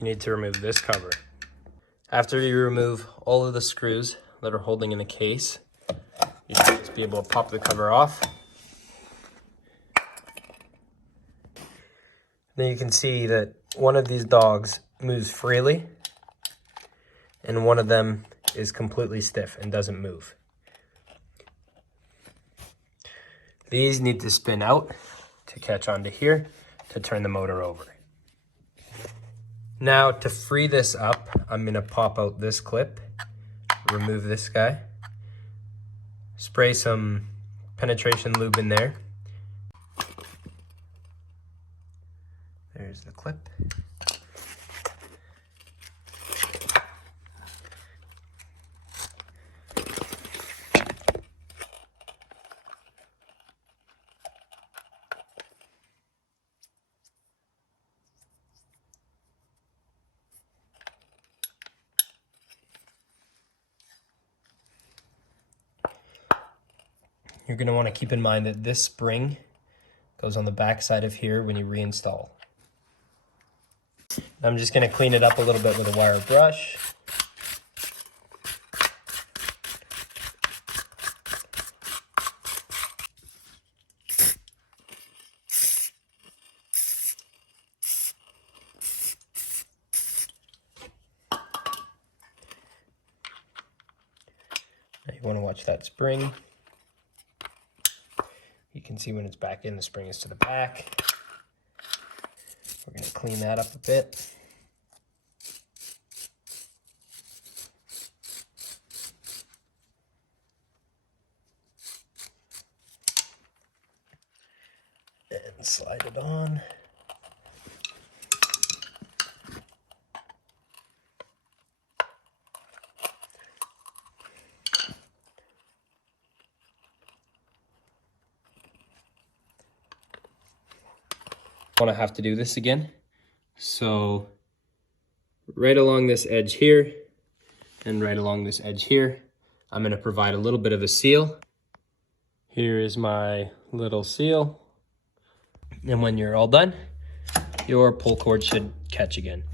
you need to remove this cover. After you remove all of the screws that are holding in the case, you should just be able to pop the cover off. Then you can see that one of these dogs moves freely and one of them is completely stiff and doesn't move. These need to spin out to catch onto here to turn the motor over. Now to free this up, I'm gonna pop out this clip, remove this guy, spray some penetration lube in there. There's the clip. You're going to want to keep in mind that this spring goes on the back side of here when you reinstall. I'm just going to clean it up a little bit with a wire brush. Now you want to watch that spring. You can see when it's back in, the spring is to the back. We're going to clean that up a bit. And slide it on. I want to have to do this again. So right along this edge here and right along this edge here, I'm going to provide a little bit of a seal. Here is my little seal. And when you're all done, your pull cord should catch again.